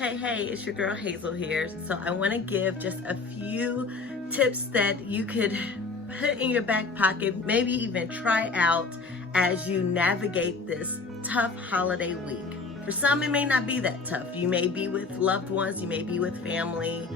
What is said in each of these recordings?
Hey, it's your girl Hazel here. So I want to give just a few tips that you could put in your back pocket, maybe even try out as you navigate this tough holiday week. For some, it may not be that tough. You may be with loved ones, you may be with family,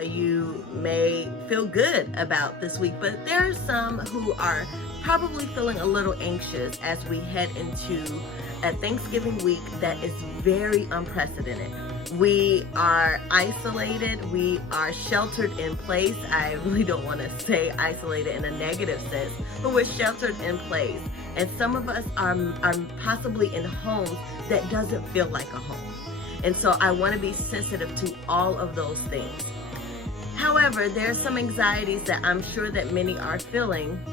you may feel good about this week, but there are some who are probably feeling a little anxious as we head into a Thanksgiving week that is very unprecedented. We are isolated, we are sheltered in place. I really don't want to say isolated in a negative sense, but we're sheltered in place. And some of us are possibly in homes that doesn't feel like a home. And so I want to be sensitive to all of those things. However, there are some anxieties that I'm sure that many are feeling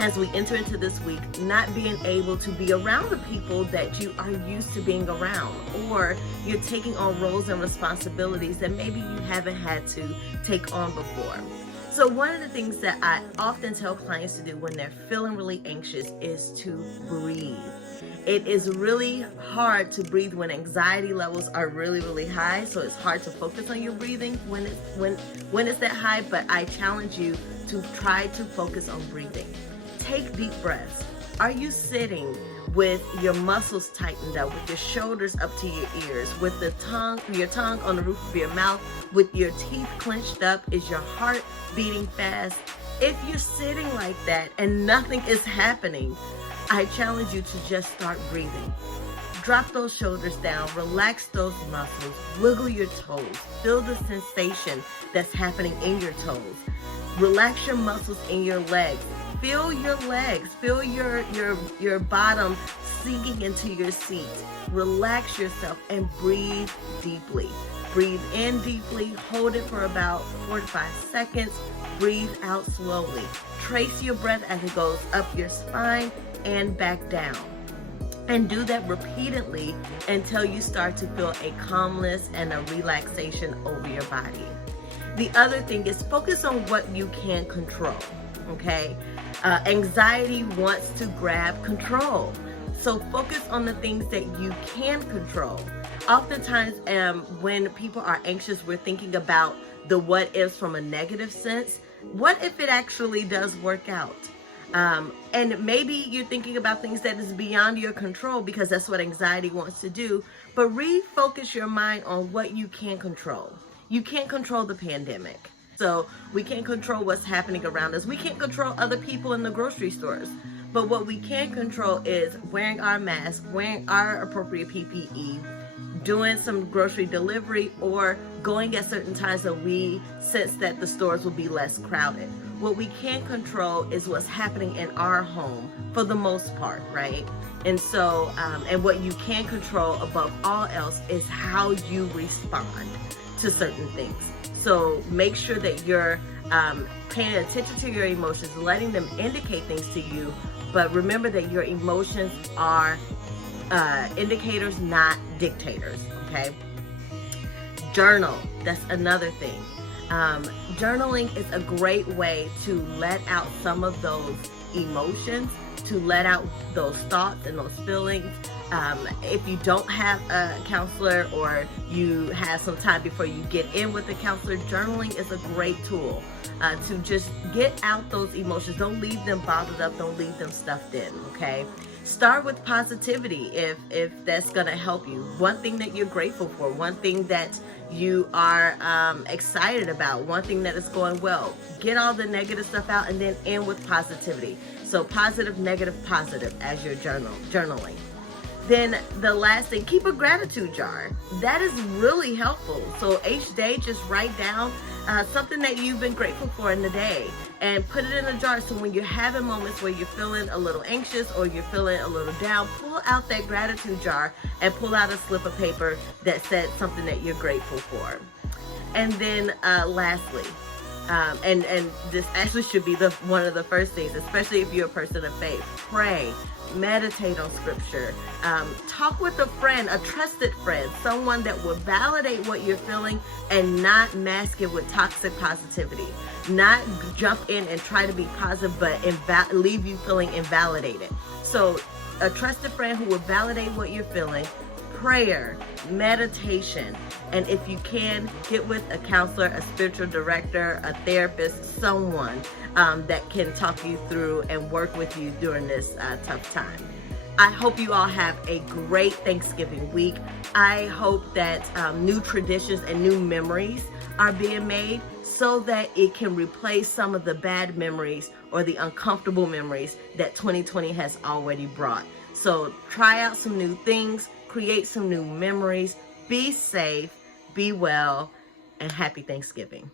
as we enter into this week, not being able to be around the people that you are used to being around, or you're taking on roles and responsibilities that maybe you haven't had to take on before. So one of the things that I often tell clients to do when they're feeling really anxious is to breathe. It is really hard to breathe when anxiety levels are really, really high, so it's hard to focus on your breathing when it's that high, but I challenge you to try to focus on breathing. Take deep breaths. Are you sitting with your muscles tightened up, with your shoulders up to your ears, with your tongue on the roof of your mouth, with your teeth clenched up? Is your heart beating fast? If you're sitting like that and nothing is happening, I challenge you to just start breathing. Drop those shoulders down, relax those muscles, wiggle your toes, feel the sensation that's happening in your toes. Relax your muscles in your legs. Feel your legs, feel your bottom sinking into your seat. Relax yourself and breathe deeply. Breathe in deeply, hold it for about 4 to 5 seconds, breathe out slowly. Trace your breath as it goes up your spine and back down. And do that repeatedly until you start to feel a calmness and a relaxation over your body. The other thing is focus on what you can control, okay? Anxiety wants to grab control. So focus on the things that you can control. Oftentimes, when people are anxious, we're thinking about the what ifs from a negative sense. What if it actually does work out? And maybe you're thinking about things that is beyond your control because that's what anxiety wants to do. But refocus your mind on what you can control. You can't control the pandemic. So we can't control what's happening around us. We can't control other people in the grocery stores. But what we can control is wearing our mask, wearing our appropriate PPE, doing some grocery delivery, or going at certain times that we sense that the stores will be less crowded. What we can't control is what's happening in our home for the most part, right? And so, and what you can control above all else is how you respond to certain things. So make sure that you're paying attention to your emotions, letting them indicate things to you. But remember that your emotions are indicators, not dictators, okay? Journal, that's another thing. Journaling is a great way to let out some of those emotions, to let out those thoughts and those feelings. If you don't have a counselor or you have some time before you get in with a counselor, journaling is a great tool to just get out those emotions. Don't leave them bottled up. Don't leave them stuffed in, okay? Start with positivity if that's going to help you. One thing that you're grateful for, one thing that you are excited about, one thing that is going well. Get all the negative stuff out and then end with positivity. So positive, negative, positive as you're journaling. Then the last thing, keep a gratitude jar. That is really helpful. So each day, just write down something that you've been grateful for in the day and put it in a jar. So when you're having moments where you're feeling a little anxious or you're feeling a little down, pull out that gratitude jar and pull out a slip of paper that said something that you're grateful for. And then lastly, and this actually should be one of the first things, especially if you're a person of faith, pray. Meditate on scripture. Talk with a friend, a trusted friend, someone that will validate what you're feeling and not mask it with toxic positivity. Not jump in and try to be positive, but leave you feeling invalidated. So a trusted friend who will validate what you're feeling, prayer, meditation, and if you can, get with a counselor, a spiritual director, a therapist, someone that can talk you through and work with you during this tough time. I hope you all have a great Thanksgiving week. I hope that new traditions and new memories are being made so that it can replace some of the bad memories or the uncomfortable memories that 2020 has already brought. So try out some new things, create some new memories, be safe, be well, and happy Thanksgiving.